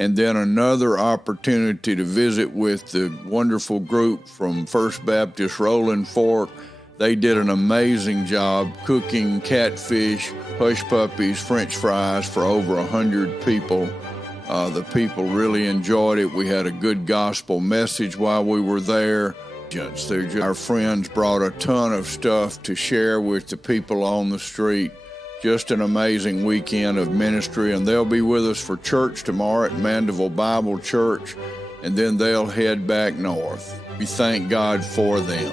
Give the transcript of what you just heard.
and then another opportunity to visit with the wonderful group from First Baptist Rolling Fork. They did an amazing job cooking catfish, hush puppies, French fries for over 100 people. The people really enjoyed it. We had a good gospel message while we were there. Our friends brought a ton of stuff to share with the people on the street. Just an amazing weekend of ministry, and they'll be with us for church tomorrow at Mandeville Bible Church, and then they'll head back north. We thank God for them.